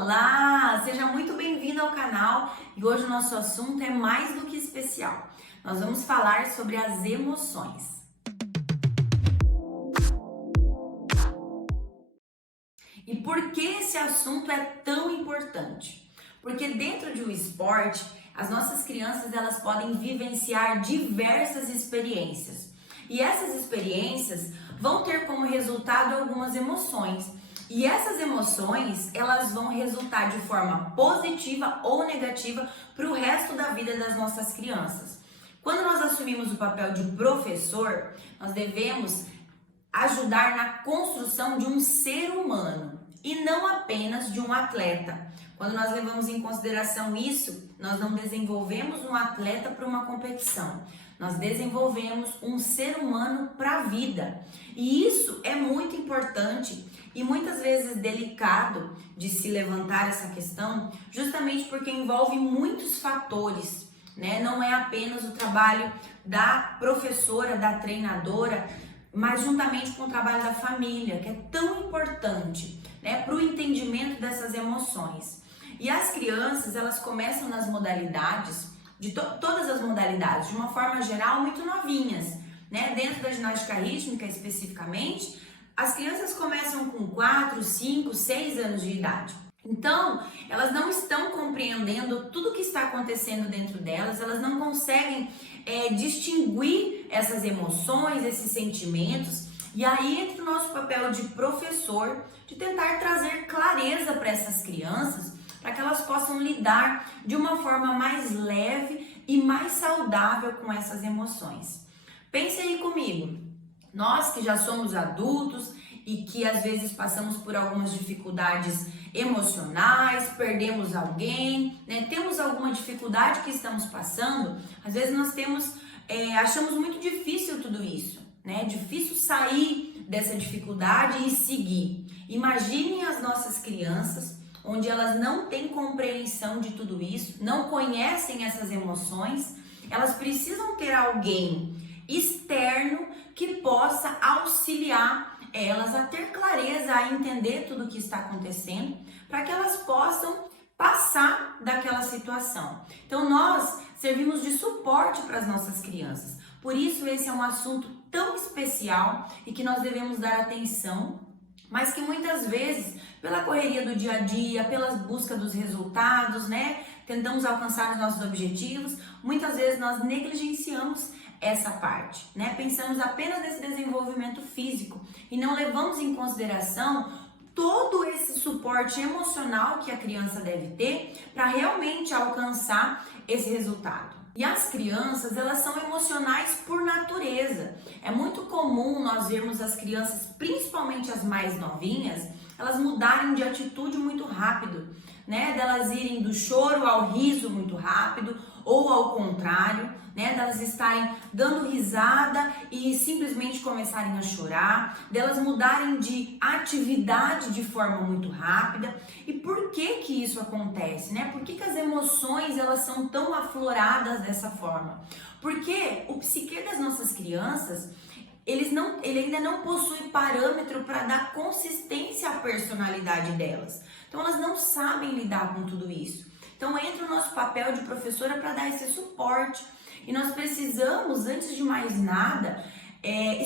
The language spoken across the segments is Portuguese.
Olá, seja muito bem-vindo ao canal e hoje o nosso assunto é mais do que especial. Nós vamos falar sobre as emoções. E por que esse assunto é tão importante? Porque dentro de um esporte, as nossas crianças elas podem vivenciar diversas experiências. E essas experiências vão ter como resultado algumas emoções. E essas emoções, elas vão resultar de forma positiva ou negativa para o resto da vida das nossas crianças. Quando nós assumimos o papel de professor, nós devemos ajudar na construção de um ser humano e não apenas de um atleta. Quando nós levamos em consideração isso, nós não desenvolvemos um atleta para uma competição. Nós desenvolvemos um ser humano para a vida. E isso é muito importante e muitas vezes delicado de se levantar essa questão, justamente porque envolve muitos fatores, né? Não é apenas o trabalho da professora, da treinadora, mas juntamente com o trabalho da família, que é tão importante, né, para o entendimento dessas emoções. E as crianças, elas começam nas modalidades, de todas as modalidades, de uma forma geral, muito novinhas, né? Dentro da ginástica rítmica, especificamente, as crianças começam com 4, 5, 6 anos de idade. Então, elas não estão compreendendo tudo o que está acontecendo dentro delas, elas não conseguem distinguir essas emoções, esses sentimentos. E aí entra o nosso papel de professor, de tentar trazer clareza para essas crianças, para que elas possam lidar de uma forma mais leve e mais saudável com essas emoções. Pense aí comigo, nós que já somos adultos e que às vezes passamos por algumas dificuldades emocionais, perdemos alguém, né? Temos alguma dificuldade que estamos passando, às vezes nós achamos muito difícil tudo isso, né? Difícil sair dessa dificuldade e seguir. Imaginem as nossas crianças, onde elas não têm compreensão de tudo isso, não conhecem essas emoções, elas precisam ter alguém externo que possa auxiliar elas a ter clareza, a entender tudo o que está acontecendo, para que elas possam passar daquela situação. Então nós servimos de suporte para as nossas crianças. Por isso esse é um assunto tão especial e que nós devemos dar atenção, mas que muitas vezes, pela correria do dia a dia, pela busca dos resultados, né, tentamos alcançar os nossos objetivos, muitas vezes nós negligenciamos essa parte, né? Pensamos apenas nesse desenvolvimento físico e não levamos em consideração todo esse suporte emocional que a criança deve ter para realmente alcançar esse resultado. E as crianças, elas são emocionais por natureza. É muito comum nós vermos as crianças, principalmente as mais novinhas, elas mudarem de atitude muito rápido, né? Delas irem do choro ao riso muito rápido, ou ao contrário, né? Delas estarem dando risada e simplesmente começarem a chorar, delas mudarem de atividade de forma muito rápida. E por que que isso acontece, né? Por que que as emoções elas são tão afloradas dessa forma? Porque o psique das nossas crianças, ele ainda não possui parâmetro para dar consistência à personalidade delas. Então elas não sabem lidar com tudo isso. Então entra o nosso papel de professora para dar esse suporte. E nós precisamos, antes de mais nada,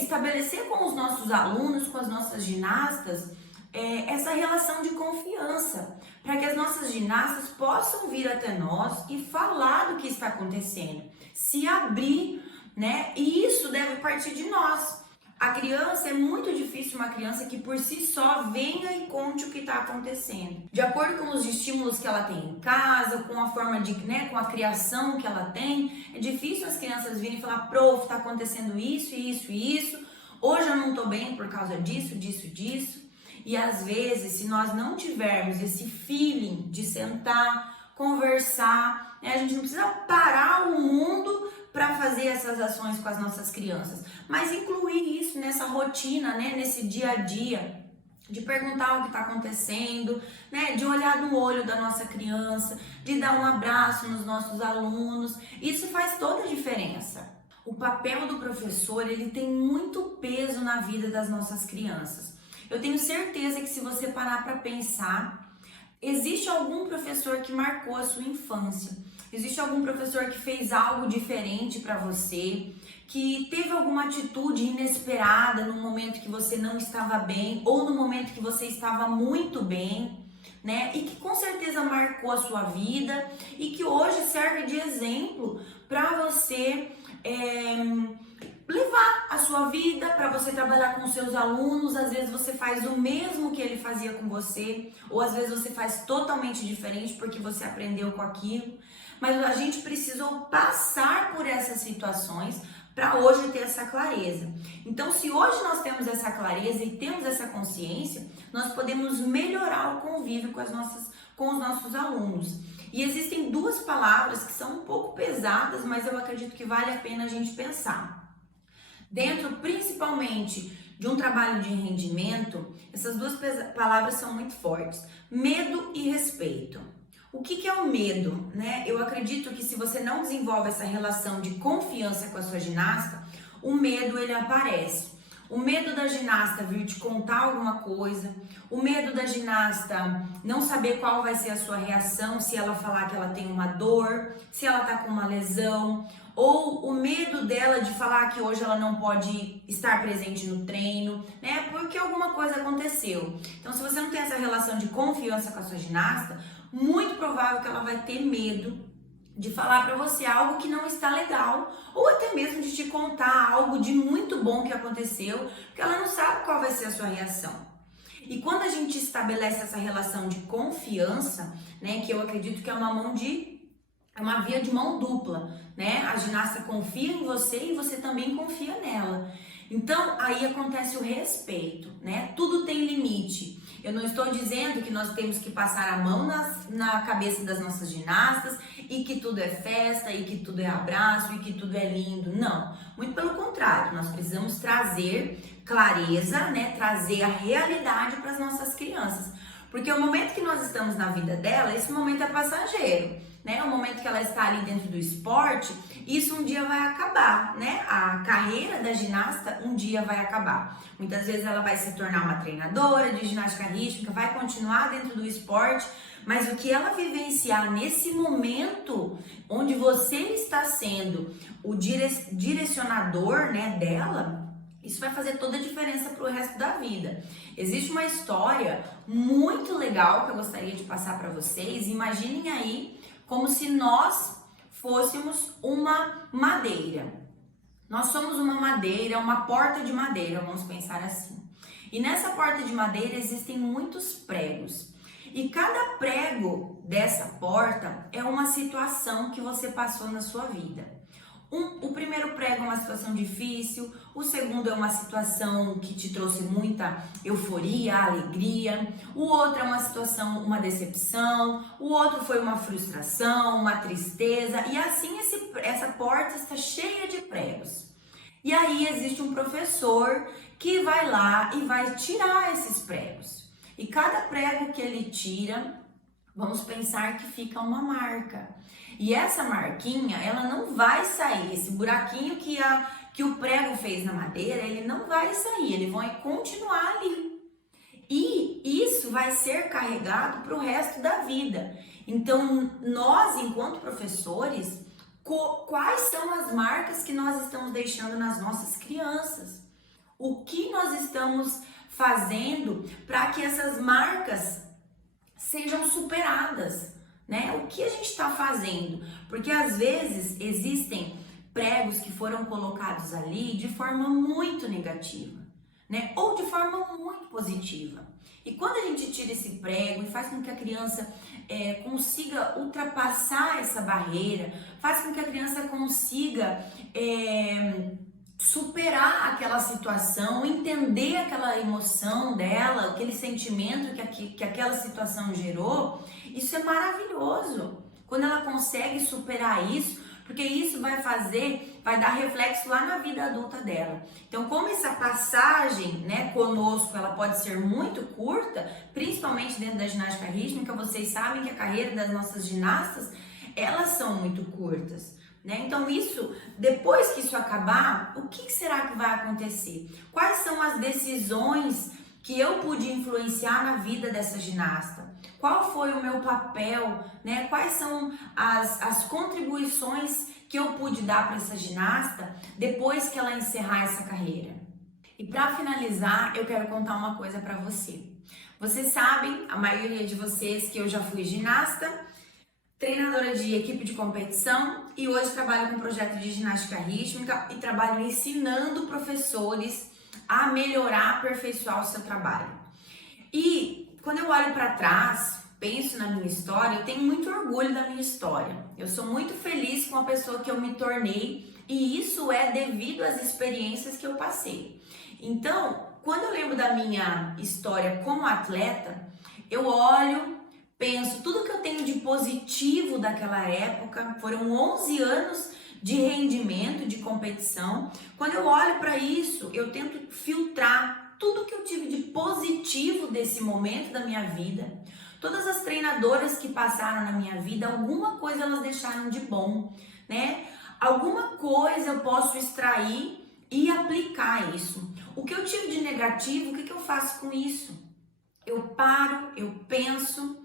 estabelecer com os nossos alunos, com as nossas ginastas, essa relação de confiança, para que as nossas ginastas possam vir até nós e falar do que está acontecendo, se abrir, né? E isso deve partir de nós. A criança, é muito difícil uma criança que por si só venha e conte o que está acontecendo. De acordo com os estímulos que ela tem em casa, com a forma de, né, com a criação que ela tem, é difícil as crianças virem e falar: prof, está acontecendo isso, isso e isso, hoje eu não estou bem por causa disso, disso, disso. E às vezes, se nós não tivermos esse feeling de sentar, conversar, né, a gente não precisa parar o mundo para fazer essas ações com as nossas crianças, mas incluir isso nessa rotina, né, nesse dia a dia, de perguntar o que está acontecendo, né, de olhar no olho da nossa criança, de dar um abraço nos nossos alunos. Isso faz toda a diferença. O papel do professor, ele tem muito peso na vida das nossas crianças. Eu tenho certeza que se você parar para pensar, existe existe algum professor que marcou a sua infância? Existe algum professor que fez algo diferente para você? Que teve alguma atitude inesperada no momento que você não estava bem ou no momento que você estava muito bem, né? E que com certeza marcou a sua vida e que hoje serve de exemplo para você levar a sua vida, para você trabalhar com seus alunos. Às vezes você faz o mesmo que ele fazia com você, ou às vezes você faz totalmente diferente porque você aprendeu com aquilo. Mas a gente precisou passar por essas situações para hoje ter essa clareza. Então, se hoje nós temos essa clareza e temos essa consciência, nós podemos melhorar o convívio com os nossos alunos. E existem duas palavras que são um pouco pesadas, mas eu acredito que vale a pena a gente pensar. Dentro, principalmente, de um trabalho de rendimento, essas duas palavras são muito fortes: medo e respeito. O que é o medo, né? Eu acredito que se você não desenvolve essa relação de confiança com a sua ginasta, o medo ele aparece. O medo da ginasta vir te contar alguma coisa, o medo da ginasta não saber qual vai ser a sua reação, se ela falar que ela tem uma dor, se ela tá com uma lesão, ou o medo dela de falar que hoje ela não pode estar presente no treino, né? Porque alguma coisa aconteceu. Então, se você não tem essa relação de confiança com a sua ginasta, muito provável que ela vai ter medo de falar para você algo que não está legal, ou até mesmo de te contar algo de muito bom que aconteceu, porque ela não sabe qual vai ser a sua reação. E quando a gente estabelece essa relação de confiança, né, que eu acredito que é uma via de mão dupla, né? A ginasta confia em você e você também confia nela. Então, aí acontece o respeito, né? Tudo tem limite. Eu não estou dizendo que nós temos que passar a mão na cabeça das nossas ginastas e que tudo é festa, e que tudo é abraço, e que tudo é lindo. Não, muito pelo contrário, nós precisamos trazer clareza, né? Trazer a realidade para as nossas crianças. Porque o momento que nós estamos na vida dela, esse momento é passageiro, né? O momento que ela está ali dentro do esporte, isso um dia vai acabar, né? A carreira da ginasta um dia vai acabar. Muitas vezes ela vai se tornar uma treinadora de ginástica rítmica, vai continuar dentro do esporte, mas o que ela vivenciar nesse momento onde você está sendo o direcionador, né, dela, isso vai fazer toda a diferença para o resto da vida. Existe uma história muito legal que eu gostaria de passar para vocês. Imaginem aí como se nós fôssemos uma madeira. Nós somos uma madeira, uma porta de madeira, vamos pensar assim. E nessa porta de madeira existem muitos pregos. E cada prego dessa porta é uma situação que você passou na sua vida. O primeiro prego é uma situação difícil, o segundo é uma situação que te trouxe muita euforia, alegria, o outro é uma situação, uma decepção, o outro foi uma frustração, uma tristeza, e assim essa porta está cheia de pregos. E aí existe um professor que vai lá e vai tirar esses pregos. E cada prego que ele tira, vamos pensar que fica uma marca. E essa marquinha, ela não vai sair. Esse buraquinho que o prego fez na madeira, ele não vai sair, ele vai continuar ali. E isso vai ser carregado para o resto da vida. Então, nós, enquanto professores, quais são as marcas que nós estamos deixando nas nossas crianças? O que nós estamos fazendo para que essas marcas sejam superadas, né? O que a gente está fazendo? Porque às vezes existem pregos que foram colocados ali de forma muito negativa, né? Ou de forma muito positiva. E quando a gente tira esse prego e faz com que a criança consiga ultrapassar essa barreira, faz com que a criança consiga superar aquela situação, entender aquela emoção dela, aquele sentimento que aquela situação gerou, isso é maravilhoso. Quando ela consegue superar isso, porque isso vai dar reflexo lá na vida adulta dela. Então, como essa passagem, né, conosco, ela pode ser muito curta, principalmente dentro da ginástica rítmica, vocês sabem que a carreira das nossas ginastas, elas são muito curtas. Né? Então, depois que isso acabar, o que será que vai acontecer? Quais são as decisões que eu pude influenciar na vida dessa ginasta? Qual foi o meu papel, né? Quais são as contribuições que eu pude dar para essa ginasta depois que ela encerrar essa carreira? E para finalizar, eu quero contar uma coisa para você. Vocês sabem, a maioria de vocês, que eu já fui ginasta, treinadora de equipe de competição e hoje trabalho com um projeto de ginástica rítmica e trabalho ensinando professores a melhorar, aperfeiçoar o seu trabalho. E quando eu olho para trás, penso na minha história, eu tenho muito orgulho da minha história. Eu sou muito feliz com a pessoa que eu me tornei e isso é devido às experiências que eu passei. Então, quando eu lembro da minha história como atleta, eu olho, penso tudo que eu tenho de positivo daquela época, foram 11 anos de rendimento, de competição. Quando eu olho para isso, eu tento filtrar tudo que eu tive de positivo desse momento da minha vida. Todas as treinadoras que passaram na minha vida, alguma coisa elas deixaram de bom, né? Alguma coisa eu posso extrair e aplicar isso. O que eu tive de negativo, o que eu faço com isso? Eu paro, eu penso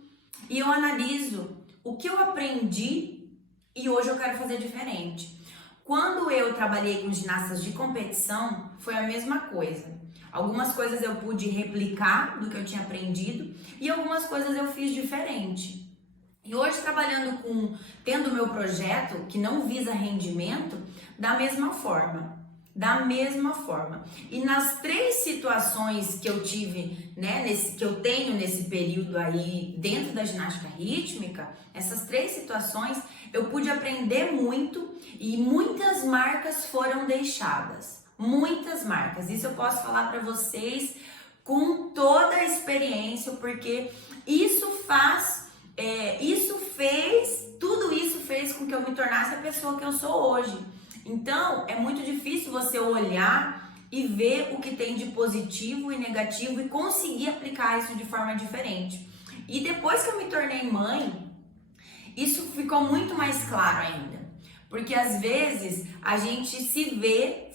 e eu analiso o que eu aprendi e hoje eu quero fazer diferente. Quando eu trabalhei com ginastas de competição, foi a mesma coisa. Algumas coisas eu pude replicar do que eu tinha aprendido e algumas coisas eu fiz diferente. E hoje tendo o meu projeto que não visa rendimento, da mesma forma. E nas 3 situações que eu tive, né, que eu tenho nesse período aí dentro da ginástica rítmica, essas 3 situações eu pude aprender muito e muitas marcas foram deixadas. Muitas marcas. Isso eu posso falar para vocês com toda a experiência, porque tudo isso fez com que eu me tornasse a pessoa que eu sou hoje. Então, é muito difícil você olhar e ver o que tem de positivo e negativo e conseguir aplicar isso de forma diferente. E depois que eu me tornei mãe, isso ficou muito mais claro ainda. Porque às vezes a gente se vê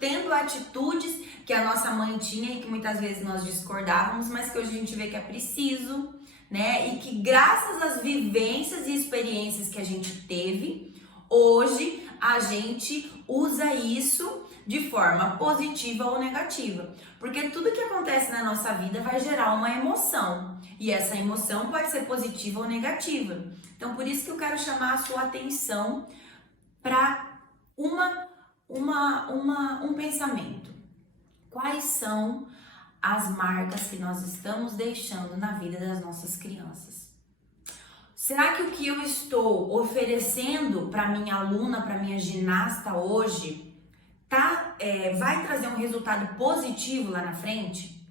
tendo atitudes que a nossa mãe tinha e que muitas vezes nós discordávamos, mas que hoje a gente vê que é preciso, né? E que graças às vivências e experiências que a gente teve, hoje a gente usa isso de forma positiva ou negativa. Porque tudo que acontece na nossa vida vai gerar uma emoção. E essa emoção pode ser positiva ou negativa. Então, por isso que eu quero chamar a sua atenção para um pensamento. Quais são as marcas que nós estamos deixando na vida das nossas crianças? Será que o que eu estou oferecendo para minha aluna, para minha ginasta hoje, vai trazer um resultado positivo lá na frente?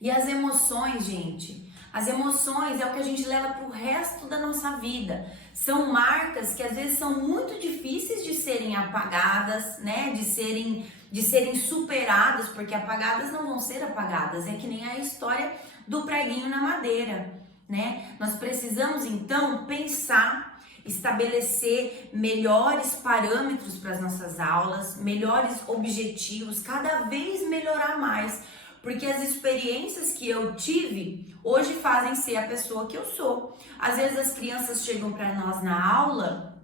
E as emoções, gente, as emoções é o que a gente leva para o resto da nossa vida. São marcas que às vezes são muito difíceis de serem apagadas, né? De serem superadas, porque apagadas não vão ser apagadas. É que nem a história do preguinho na madeira, né? Nós precisamos então pensar, estabelecer melhores parâmetros para as nossas aulas, melhores objetivos, cada vez melhorar mais, porque as experiências que eu tive hoje fazem ser a pessoa que eu sou. Às vezes as crianças chegam para nós na aula,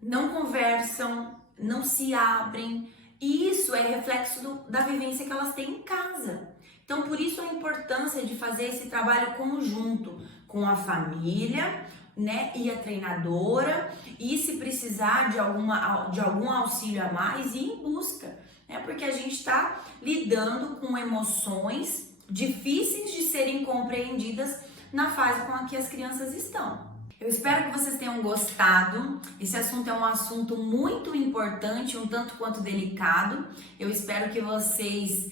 não conversam, não se abrem, e isso é reflexo da vivência que elas têm em casa. Então, por isso a importância de fazer esse trabalho conjunto com a família, né, e a treinadora, e se precisar de algum auxílio a mais, ir em busca, né, porque a gente está lidando com emoções difíceis de serem compreendidas na fase com a que as crianças estão. Eu espero que vocês tenham gostado. Esse assunto é um assunto muito importante, um tanto quanto delicado. Eu espero que vocês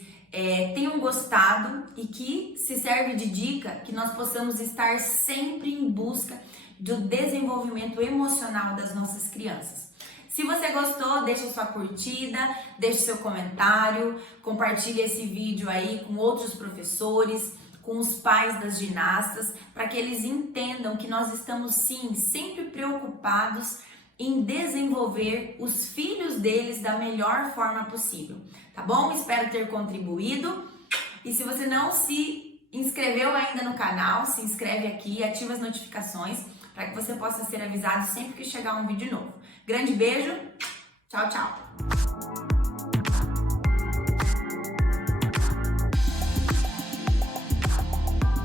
tenham gostado e que, se serve de dica, que nós possamos estar sempre em busca do desenvolvimento emocional das nossas crianças. Se você gostou, deixa sua curtida, deixa seu comentário, compartilhe esse vídeo aí com outros professores, com os pais das ginastas, para que eles entendam que nós estamos sim sempre preocupados em desenvolver os filhos deles da melhor forma possível, tá bom? Espero ter contribuído. E se você não se inscreveu ainda no canal, se inscreve aqui e ativa as notificações para que você possa ser avisado sempre que chegar um vídeo novo. Grande beijo, tchau, tchau!